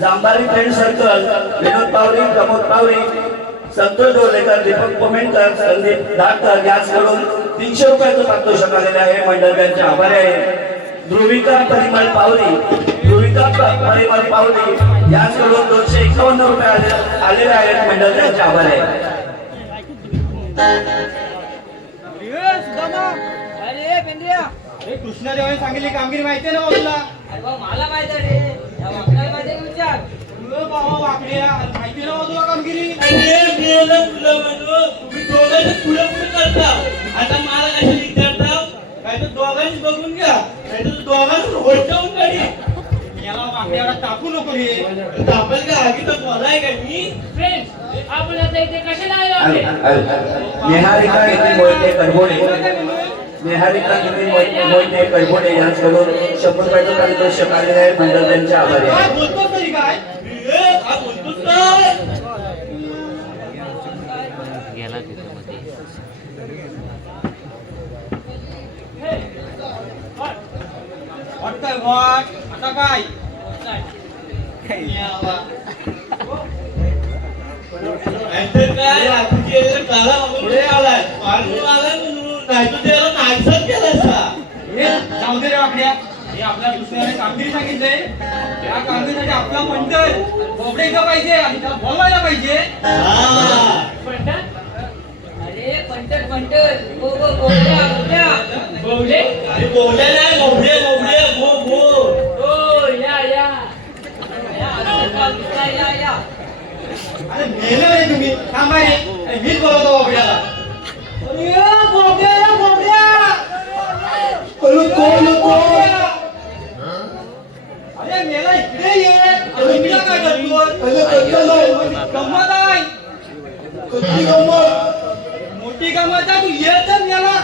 जांभारी friend circle विनोद पावरी, प्रमोद पावरी, संतोष डोलेकर, दीपक पोमेंटर, संदीप दाकर याचकडून 300 रुपयाचं पारितोषिक आलेले आहे. मंडळ त्यांचे आभारी आहे. ध्रुविका परिमल पावरी, परिमल पावरी याचकडून 251 रुपये आलेले आहेत. मंडळ त्यांचे आभारी आहे. कृष्णादेवाने सांगितली कामगिरी माहिती आहे ना तुला? मला माहिती आहे रे, या वाकड्याला माहिती आहे विचार. बाबा वाकड्या माहिती ना तुला कामगिरी? तुम्ही दोघांनी पुढे करता. आता मला कशा विचारता? काय तर दोघांनी बघून घ्या, नाही तर दोघांना होटावून काढी. याला वाकड्याला टाकू नको रे. आपण काय आगी तर बोलाय का मी? फ्रेंड्स, आपण आता इथे कशाला आलो आहे? निहारिका किती मोहिते कडबोडे, निहारिका किती मोहिते कडबोडे यांच्याकडून 100 रुपयाचं पारितोषिक आलेले आहे. मंडळ त्यांचे आभारी आहे. काय बोलतो तरी काय? काय बोलतोस काय? वाटतंय वाट आता काय? नाहीतर काय आपण केलेलं काला पुढे आलाय. मारून आलाय म्हणून नाही तर त्याला नाहीसच केलायसा. हे जाऊ दे रे वाकड्या. हे आपल्या दुसऱ्याने कामगिरी सांगितलंय. या कामगिरीसाठी आपला मंडळ बोबडे इथं पाहिजे आणि त्याला बोलवायला पाहिजे. अरे पंटर पंटर, गो गो गोबड्या गोबड्या गोबडे. अरे बोलले नाही, बोबडे बोबडे बो बो. ओ या या या या. अरे मेले रे तुम्ही. थांबा रे. अरे मीच बोलवतो बोबड्याला. अरे बोबड्या बोबड्या. अरे मेला इकडे ये. अरे मी काय करतो? गंमत आहे. मोठी गंमत आहे. तू ये तर मेला.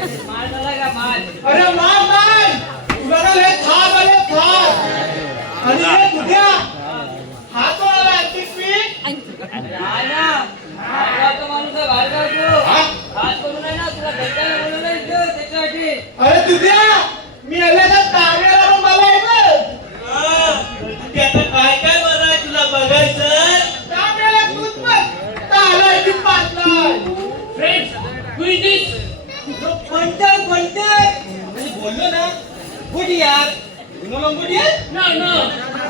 माल झाला का माल? अरे मार तुला ना लय थाप आले थाप. आणि हे तुझ्या हात आला हा ना, आपला माणूस आहे, बाहेर जाऊ. हात करून आहे ना, तुला भेटायला बोलवलंय इथं, त्याच्यासाठी. अरे तुझ्या मी आल्याचा तारेला मला तुझी आता काय काय बरं आहे तुला बघायचं तारेला तूच बघ ताला की पाटलाय. Friends, who is this? Punter म्हणजे बोललो ना गुड यार गुड यार. No, no.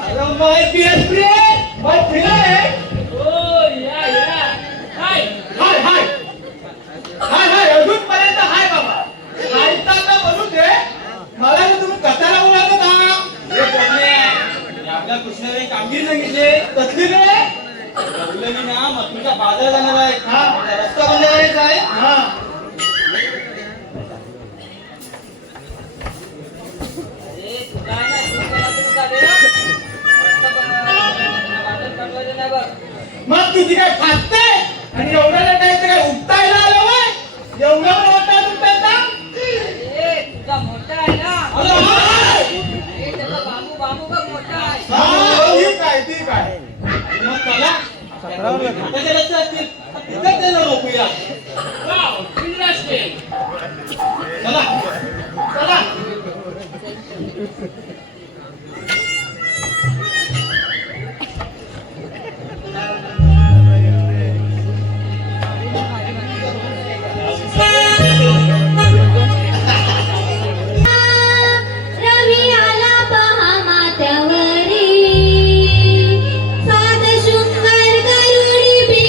अरे my dear friend my friend. Oh, yeah. Hi. Hi अजूनपर्यंत हाय बाबा. हाय तर बोलू दे मला ना तुम्ही कशाला बोलावता का? हे बोलले आपल्या कृष्णाने कामगिरी सांगितले कसली रे? बोलले मी ना मग तुमच्या बाजार जाणार आहे हा. रस्ता बंद करायचा आहे हा अरे, तुला ना, तुला तरी चालेल ना? वाटतं वाटत काढवायचं नाही बघ. मग तुझी काय खात